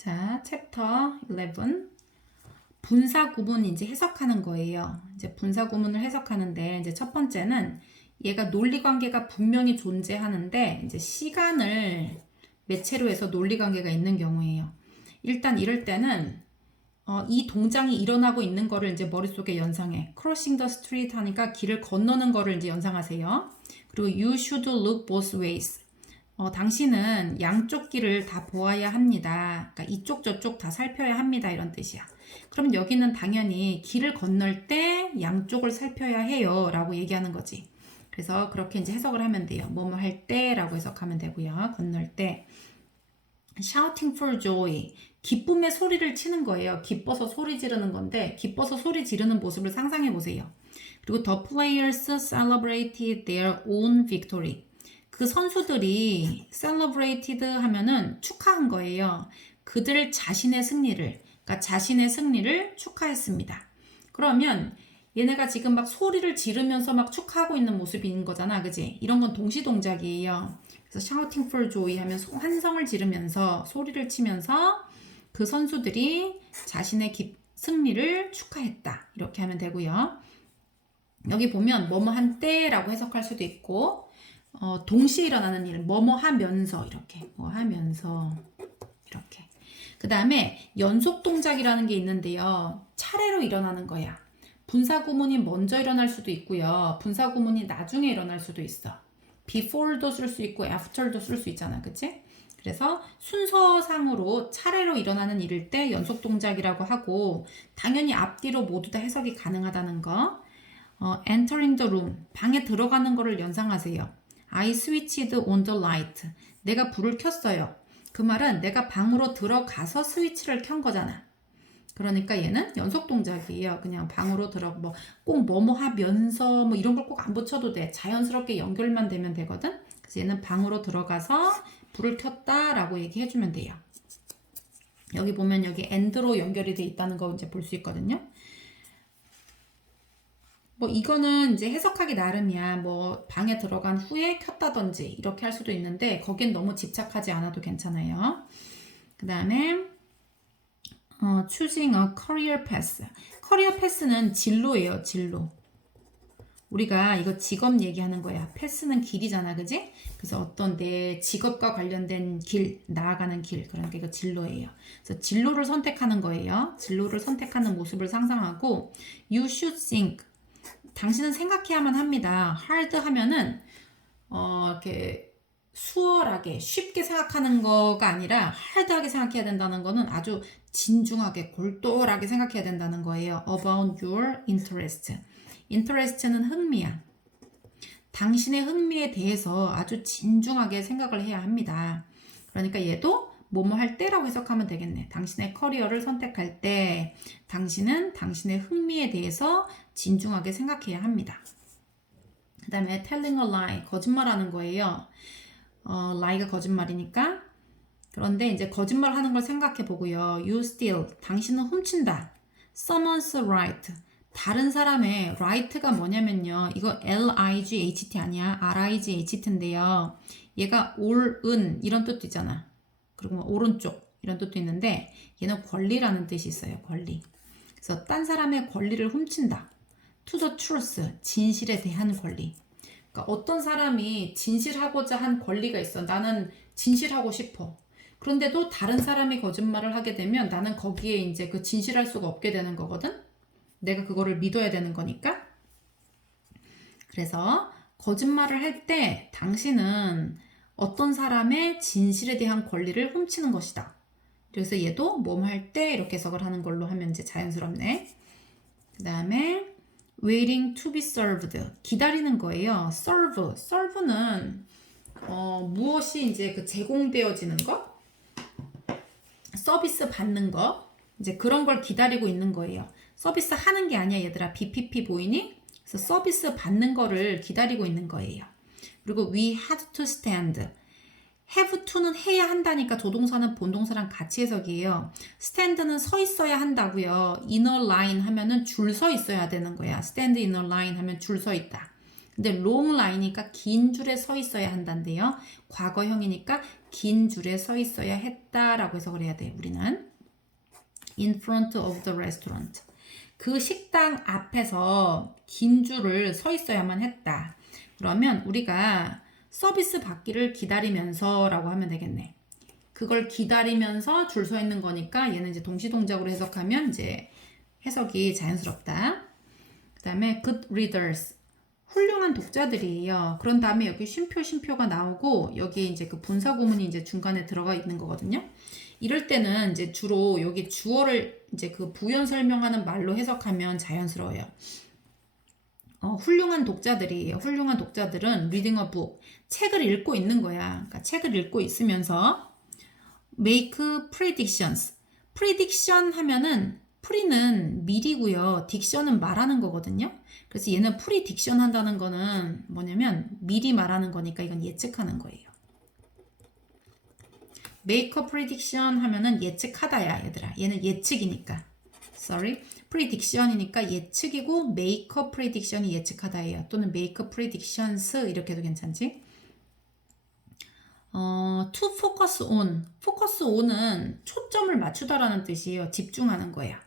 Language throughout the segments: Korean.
자, 챕터 11. 분사 구문 이제 해석하는 거예요. 이제 분사 구문을 해석하는데 이제 첫 번째는 얘가 논리 관계가 분명히 존재하는데 이제 시간을 매체로 해서 논리 관계가 있는 경우예요. 일단 이럴 때는 이 동작이 일어나고 있는 거를 이제 머릿속에 연상해. Crossing the street 하니까 길을 건너는 거를 이제 연상하세요. 그리고 you should look both ways. 당신은 양쪽 길을 다 보아야 합니다. 그러니까 이쪽 저쪽 다 살펴야 합니다. 이런 뜻이야. 그럼 여기는 당연히 길을 건널 때 양쪽을 살펴야 해요. 라고 얘기하는 거지. 그래서 그렇게 이제 해석을 하면 돼요. 뭐뭐 할 때라고 해석하면 되고요. 건널 때. shouting for joy. 기쁨의 소리를 치는 거예요. 기뻐서 소리 지르는 건데 기뻐서 소리 지르는 모습을 상상해 보세요. 그리고 the players celebrated their own victory. 그 선수들이 celebrated 하면은 축하한 거예요. 그들 자신의 승리를, 그러니까 자신의 승리를 축하했습니다. 그러면 얘네가 지금 막 소리를 지르면서 막 축하하고 있는 모습인 거잖아, 그지? 이런 건 동시 동작이에요. 그래서 shouting for joy 하면 환성을 지르면서 소리를 치면서 그 선수들이 자신의 승리를 축하했다. 이렇게 하면 되고요. 여기 보면 뭐뭐 한 때라고 해석할 수도 있고 동시에 일어나는 일, 뭐뭐 하면서 이렇게 뭐 하면서 이렇게. 그 다음에 연속 동작이라는 게 있는데요. 차례로 일어나는 거야. 분사 구문이 먼저 일어날 수도 있고요. 분사 구문이 나중에 일어날 수도 있어. before도 쓸 수 있고 after도 쓸 수 있잖아, 그치? 그래서 순서상으로 차례로 일어나는 일일 때 연속 동작이라고 하고 당연히 앞뒤로 모두 다 해석이 가능하다는 거. entering the room, 방에 들어가는 거를 연상하세요. I switched on the light. 내가 불을 켰어요. 그 말은 내가 방으로 들어가서 스위치를 켠 거잖아. 그러니까 얘는 연속 동작이에요. 그냥 방으로 꼭 뭐뭐 하면서 뭐 이런 걸 꼭 안 붙여도 돼. 자연스럽게 연결만 되면 되거든. 그래서 얘는 방으로 들어가서 불을 켰다라고 얘기해주면 돼요. 여기 보면 여기 and로 연결이 돼 있다는 거 이제 볼 수 있거든요. 뭐 이거는 이제 해석하기 나름이야. 뭐 방에 들어간 후에 켰다든지 이렇게 할 수도 있는데 거긴 너무 집착하지 않아도 괜찮아요. 그 다음에 choosing a career path. career path는 진로예요. 진로. 우리가 이거 직업 얘기하는 거야. 패스는 길이잖아, 그지? 그래서 어떤 내 직업과 관련된 길, 나아가는 길, 그러니까 이거 진로예요. 그래서 진로를 선택하는 거예요. 진로를 선택하는 모습을 상상하고 you should think. 당신은 생각해야만 합니다. hard 하면은 이렇게 수월하게 쉽게 생각하는 거가 아니라 hard하게 생각해야 된다는 거는 아주 진중하게 골똘하게 생각해야 된다는 거예요. about your interest. interest는 흥미야. 당신의 흥미에 대해서 아주 진중하게 생각을 해야 합니다. 그러니까 얘도 뭐뭐 할 때라고 해석하면 되겠네. 당신의 커리어를 선택할 때 당신은 당신의 흥미에 대해서 진중하게 생각해야 합니다. 그 다음에 telling a lie, 거짓말하는 거예요. lie가 거짓말이니까. 그런데 이제 거짓말하는 걸 생각해 보고요. you steal, 당신은 훔친다. someone's right, 다른 사람의 right가 뭐냐면요. 이거 L-I-G-H-T 아니야. R-I-G-H-T인데요. 얘가 올, 은 이런 뜻도 있잖아. 그리고 뭐 오른쪽 이런 뜻도 있는데 얘는 권리라는 뜻이 있어요. 권리. 그래서 딴 사람의 권리를 훔친다. to the truth, 진실에 대한 권리. 그러니까 어떤 사람이 진실하고자 한 권리가 있어. 나는 진실하고 싶어. 그런데도 다른 사람이 거짓말을 하게 되면 나는 거기에 이제 그 진실할 수가 없게 되는 거거든. 내가 그거를 믿어야 되는 거니까. 그래서 거짓말을 할 때 당신은 어떤 사람의 진실에 대한 권리를 훔치는 것이다. 그래서 얘도 뭐뭐 할 때 이렇게 해석을 하는 걸로 하면 이제 자연스럽네. 그 다음에 waiting to be served, 기다리는 거예요. serve는 무엇이 이제 그 제공되어지는 거, 서비스 받는 거, 이제 그런 걸 기다리고 있는 거예요. 서비스 하는 게 아니야, 얘들아. BPP 보이니? 그래서 서비스 받는 거를 기다리고 있는 거예요. 그리고 we had to stand. have to는 해야 한다니까 조동사는 본동사랑 같이 해석이에요. stand는 서 있어야 한다고요. in a line 하면은 줄 서 있어야 되는 거야. stand in a line 하면 줄 서 있다. 근데 long line이니까 긴 줄에 서 있어야 한다는데요. 과거형이니까 긴 줄에 서 있어야 했다라고 해석을 해야 돼. 우리는 in front of the restaurant. 그 식당 앞에서 긴 줄을 서 있어야만 했다. 그러면 우리가 서비스 받기를 기다리면서라고 하면 되겠네. 그걸 기다리면서 줄 서 있는 거니까 얘는 이제 동시동작으로 해석하면 이제 해석이 자연스럽다. 그 다음에 good readers. 훌륭한 독자들이에요. 그런 다음에 여기 쉼표가 나오고 여기 이제 그 분사 구문이 이제 중간에 들어가 있는 거거든요. 이럴 때는 이제 주로 여기 주어를 이제 그 부연 설명하는 말로 해석하면 자연스러워요. 훌륭한 독자들이에요. 훌륭한 독자들은 reading a book. 책을 읽고 있는 거야. 그러니까 책을 읽고 있으면서 make predictions. prediction 하면은 pre는 미리고요. diction은 말하는 거거든요. 그래서 얘는 prediction 한다는 거는 뭐냐면 미리 말하는 거니까 이건 예측하는 거예요. make a prediction 하면은 예측하다야 얘들아. 얘는 예측이니까. sorry. prediction이니까 예측이고 make a prediction이 예측하다예요. 또는 make a predictions 이렇게 해도 괜찮지? to focus on. focus on은 초점을 맞추다라는 뜻이에요. 집중하는 거야.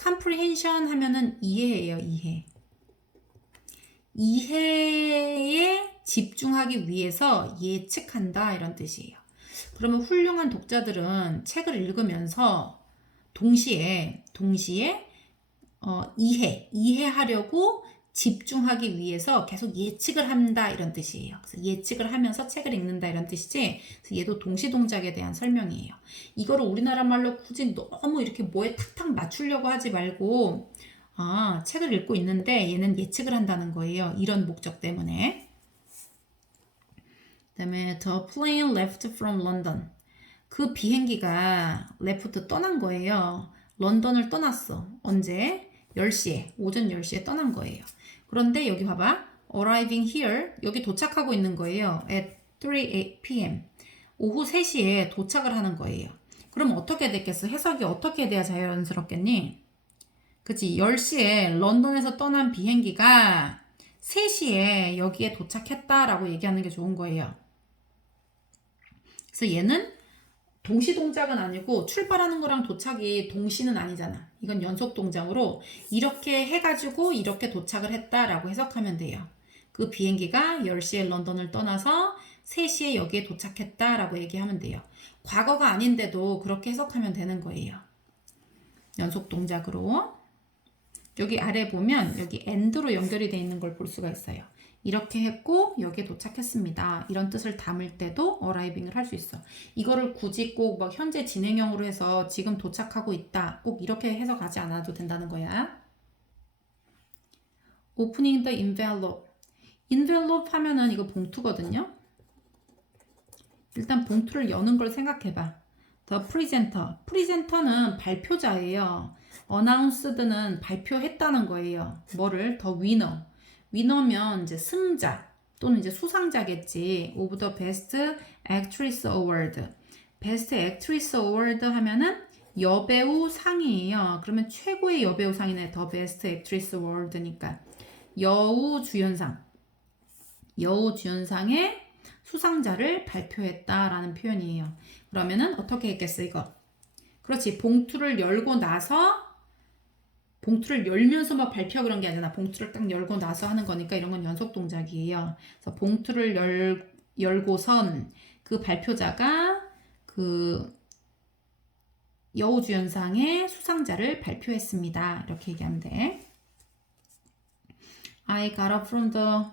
comprehension 하면은 이해예요. 이해에 집중하기 위해서 예측한다 이런 뜻이에요. 그러면 훌륭한 독자들은 책을 읽으면서 동시에 이해하려고 집중하기 위해서 계속 예측을 한다 이런 뜻이에요. 그래서 예측을 하면서 책을 읽는다 이런 뜻이지. 그래서 얘도 동시동작에 대한 설명이에요. 이거를 우리나라 말로 굳이 너무 이렇게 뭐에 탁탁 맞추려고 하지 말고 책을 읽고 있는데 얘는 예측을 한다는 거예요. 이런 목적 때문에. 그 다음에 the plane left from London. 그 비행기가 left 떠난 거예요. 런던을 떠났어. 언제? 10시에, 오전 10시에 떠난 거예요. 그런데 여기 봐봐. arriving here, 여기 도착하고 있는 거예요. at 3 p.m. 오후 3시에 도착을 하는 거예요. 그럼 어떻게 됐겠어? 해석이 어떻게 돼야 자연스럽겠니? 그치? 10시에 런던에서 떠난 비행기가 3시에 여기에 도착했다라고 얘기하는 게 좋은 거예요. 그래서 얘는 동시동작은 아니고 출발하는 거랑 도착이 동시는 아니잖아. 이건 연속동작으로 이렇게 해가지고 이렇게 도착을 했다라고 해석하면 돼요. 그 비행기가 10시에 런던을 떠나서 3시에 여기에 도착했다라고 얘기하면 돼요. 과거가 아닌데도 그렇게 해석하면 되는 거예요. 연속동작으로. 여기 아래 보면 여기 and로 연결이 되어 있는 걸 볼 수가 있어요. 이렇게 했고 여기에 도착했습니다. 이런 뜻을 담을 때도 arriving을 할 수 있어. 이거를 굳이 꼭 막 현재 진행형으로 해서 지금 도착하고 있다. 꼭 이렇게 해석하지 않아도 된다는 거야. opening the envelope. envelope 하면은 이거 봉투거든요. 일단 봉투를 여는 걸 생각해봐. the presenter. presenter는 발표자예요. announced는 발표했다는 거예요. 뭐를? the winner. 위너면 이제 승자 또는 이제 수상자겠지. of the best actress award. best actress award 하면은 여배우 상이에요. 그러면 최고의 여배우 상이네. the best actress award니까 여우 주연상. 여우 주연상의 수상자를 발표했다라는 표현이에요. 그러면은 어떻게 했겠어 이거? 그렇지. 봉투를 열고 나서 봉투를 열면서 막 발표 그런 게 아니라 봉투를 딱 열고 나서 하는 거니까 이런 건 연속 동작이에요. 그래서 봉투를 열고선 그 발표자가 그 여우주연상의 수상자를 발표했습니다. 이렇게 얘기하면 돼. I got up from the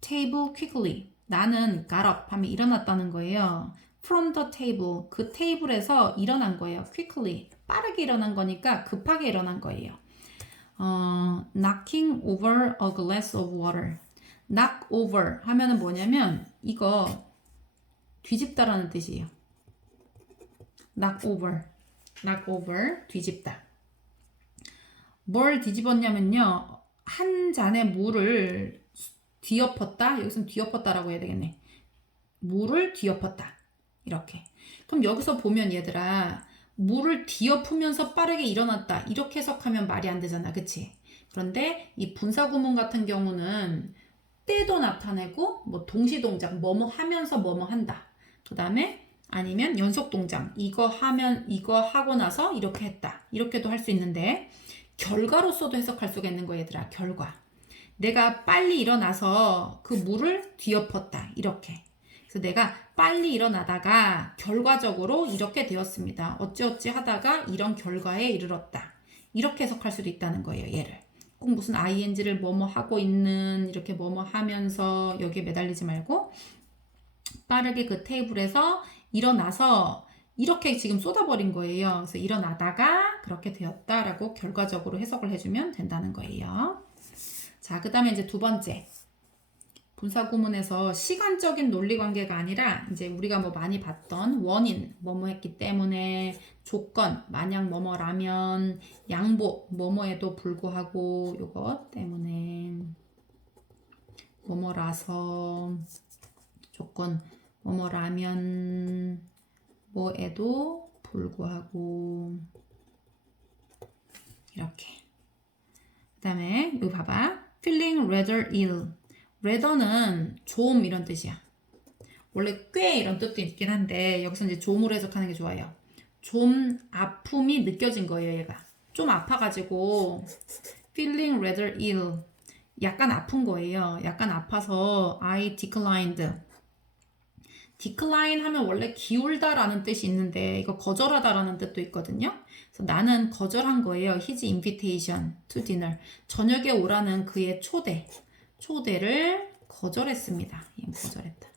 table quickly. 나는 got up 하면 일어났다는 거예요. from the table. 그 테이블에서 일어난 거예요. quickly. 빠르게 일어난 거니까 급하게 일어난 거예요. knocking over a glass of water. knock over 하면은 뭐냐면 이거 뒤집다라는 뜻이에요. knock over 뒤집다. 뭘 뒤집었냐면요. 한 잔의 물을 뒤엎었다. 여기서는 뒤엎었다라고 해야 되겠네. 물을 뒤엎었다. 이렇게. 그럼 여기서 보면 얘들아 물을 뒤엎으면서 빠르게 일어났다. 이렇게 해석하면 말이 안 되잖아. 그치? 그런데 이 분사구문 같은 경우는 때도 나타내고 뭐 동시동작 뭐뭐 하면서 뭐뭐 한다. 그 다음에 아니면 연속 동작. 이거 하면 이거 하고 나서 이렇게 했다. 이렇게도 할 수 있는데 결과로서도 해석할 수가 있는 거야, 얘들아. 결과. 내가 빨리 일어나서 그 물을 뒤엎었다. 이렇게. 그래서 내가 빨리 일어나다가 결과적으로 이렇게 되었습니다. 어찌어찌 하다가 이런 결과에 이르렀다. 이렇게 해석할 수도 있다는 거예요, 얘를. 꼭 무슨 ing를 뭐뭐 하고 있는, 이렇게 뭐뭐 하면서 여기에 매달리지 말고 빠르게 그 테이블에서 일어나서 이렇게 지금 쏟아버린 거예요. 그래서 일어나다가 그렇게 되었다라고 결과적으로 해석을 해주면 된다는 거예요. 자, 그 다음에 이제 두 번째. 분사구문에서 시간적인 논리관계가 아니라 이제 우리가 뭐 많이 봤던 원인, 뭐뭐 했기 때문에, 조건, 만약 뭐뭐라면, 양보, 뭐뭐에도 불구하고, 요것 때문에, 뭐뭐라서, 조건, 뭐뭐라면, 뭐에도 불구하고, 이렇게. 그 다음에 여기 봐봐. feeling rather ill. rather는 좀 이런 뜻이야. 원래 꽤 이런 뜻도 있긴 한데 여기서 이제 좀으로 해석하는 게 좋아요. 좀 아픔이 느껴진 거예요, 얘가. 좀 아파가지고 feeling rather ill. 약간 아픈 거예요. 약간 아파서 I declined. decline 하면 원래 기울다라는 뜻이 있는데 이거 거절하다라는 뜻도 있거든요. 그래서 나는 거절한 거예요. His invitation to dinner. 저녁에 오라는 그의 초대를 거절했습니다. 거절했다.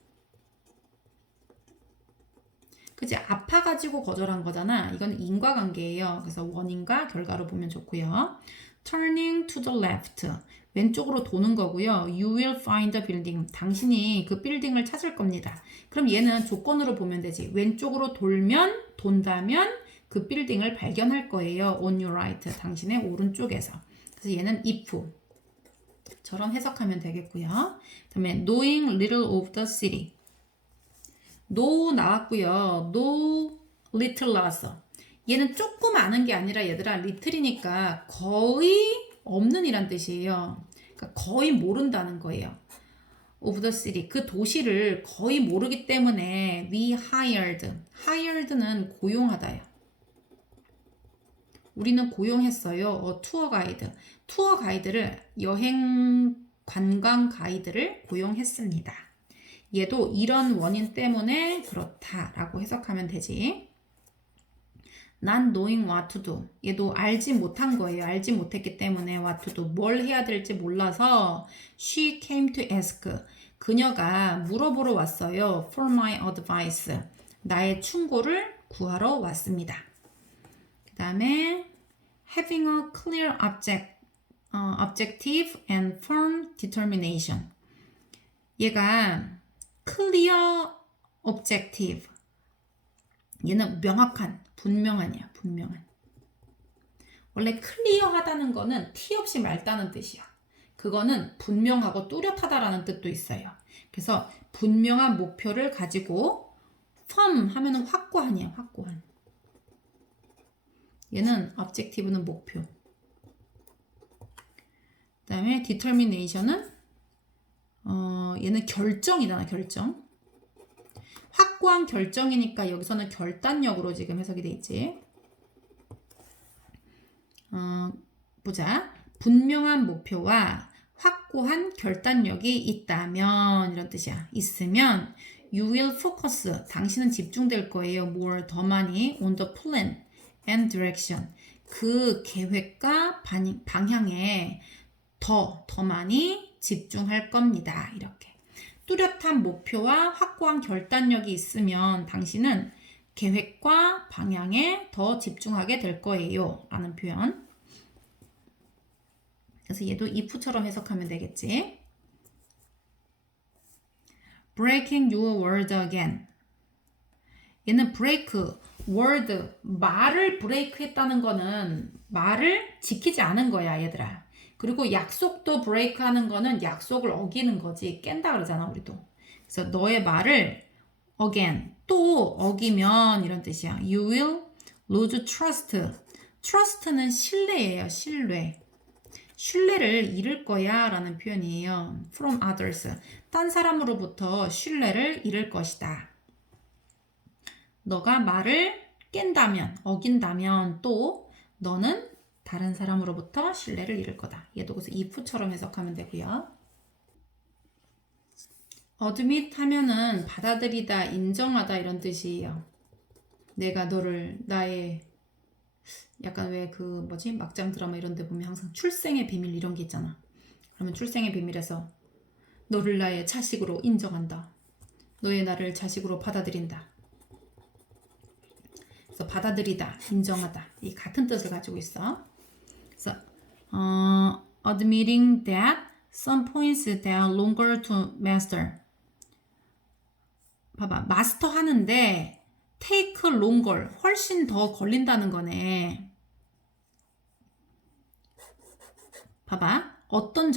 그치? 아파가지고 거절한 거잖아. 이건 인과관계예요. 그래서 원인과 결과로 보면 좋고요. Turning to the left. 왼쪽으로 도는 거고요. You will find the building. 당신이 그 빌딩을 찾을 겁니다. 그럼 얘는 조건으로 보면 되지. 왼쪽으로 돈다면 그 빌딩을 발견할 거예요. On your right. 당신의 오른쪽에서. 그래서 얘는 if. 처럼 해석하면 되겠고요. 그 다음에 knowing little of the city. know 나왔고요. know little 나왔어. 얘는 조금 아는 게 아니라 얘들아 little이니까 거의 없는 이란 뜻이에요. 그러니까 거의 모른다는 거예요. of the city. 그 도시를 거의 모르기 때문에 we hired는 고용하다요. 우리는 고용했어요. 투어 가이드를 여행 관광 가이드를 고용했습니다. 얘도 이런 원인 때문에 그렇다라고 해석하면 되지. Not knowing what to do. 얘도 알지 못한 거예요. 알지 못했기 때문에 what to do. 뭘 해야 될지 몰라서 she came to ask. 그녀가 물어보러 왔어요. For my advice. 나의 충고를 구하러 왔습니다. 그 다음에 having a clear objective and firm determination. 얘가 clear objective. 얘는 명확한, 분명한이야, 분명한. 원래 클리어하다는 거는 티 없이 맑다는 뜻이야. 그거는 분명하고 뚜렷하다라는 뜻도 있어요. 그래서 분명한 목표를 가지고 firm 하면은 확고한이야, 확고한. 얘는 objective는 목표. 그 다음에 determination은 얘는 결정이잖아, 결정. 확고한 결정이니까 여기서는 결단력으로 지금 해석이 돼 있지. 보자. 분명한 목표와 확고한 결단력이 있다면 이런 뜻이야. 있으면 you will focus. 당신은 집중될 거예요. more 더 많이 on the plan and direction. 그 계획과 방향에 더 많이 집중할 겁니다. 이렇게. 뚜렷한 목표와 확고한 결단력이 있으면 당신은 계획과 방향에 더 집중하게 될 거예요. 라는 표현. 그래서 얘도 if처럼 해석하면 되겠지. Breaking your word again. 얘는 break, word, 말을 break 했다는 거는 말을 지키지 않은 거야, 얘들아. 그리고 약속도 break 하는 거는 약속을 어기는 거지. 깬다 그러잖아, 우리도. 그래서 너의 말을 again, 또 어기면 이런 뜻이야. You will lose trust. trust는 신뢰예요, 신뢰. 신뢰를 잃을 거야 라는 표현이에요. from others. 딴 사람으로부터 신뢰를 잃을 것이다. 너가 말을 깬다면, 어긴다면 또 너는 다른 사람으로부터 신뢰를 잃을 거다. 얘도 그래서 if처럼 해석하면 되고요. admit 하면은 받아들이다, 인정하다 이런 뜻이에요. 내가 너를 나의 약간 왜 그 뭐지 막장 드라마 이런 데 보면 항상 출생의 비밀 이런 게 있잖아. 그러면 출생의 비밀에서 너를 나의 자식으로 인정한다. 너의 나를 자식으로 받아들인다. 그래서 받아들이다, 인정하다 이 같은 뜻을 가지고 있어. 그래서 admitting that some points that are longer to master. 봐봐, 마스터 하는데 take longer, 훨씬 더 걸린다는 거네. 봐봐, 어떤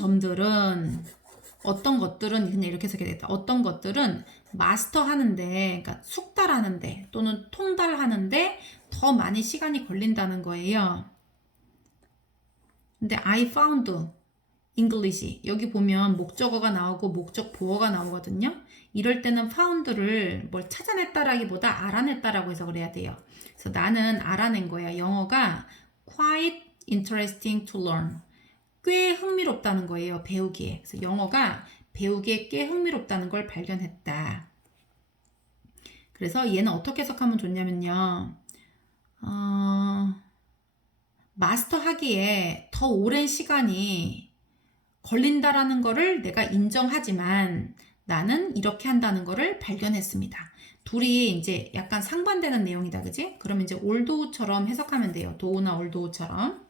것들은 그냥 이렇게 해석이 되겠다. 어떤 것들은 마스터 하는데, 그러니까 숙달하는데 또는 통달하는데 더 많이 시간이 걸린다는 거예요. 근데 I found English 여기 보면 목적어가 나오고 목적 보어가 나오거든요. 이럴 때는 found를 뭘 찾아냈다라기보다 알아냈다라고 해석을 해야 돼요. 그래서 나는 알아낸 거야. 영어가 quite interesting to learn. 꽤 흥미롭다는 거예요. 배우기에. 그래서 영어가 배우기에 꽤 흥미롭다는 걸 발견했다. 그래서 얘는 어떻게 해석하면 좋냐면요. 마스터 하기에 더 오랜 시간이 걸린다라는 거를 내가 인정하지만 나는 이렇게 한다는 거를 발견했습니다. 둘이 이제 약간 상반되는 내용이다, 그지? 그러면 이제 올도우처럼 해석하면 돼요. 도우나 올도우처럼.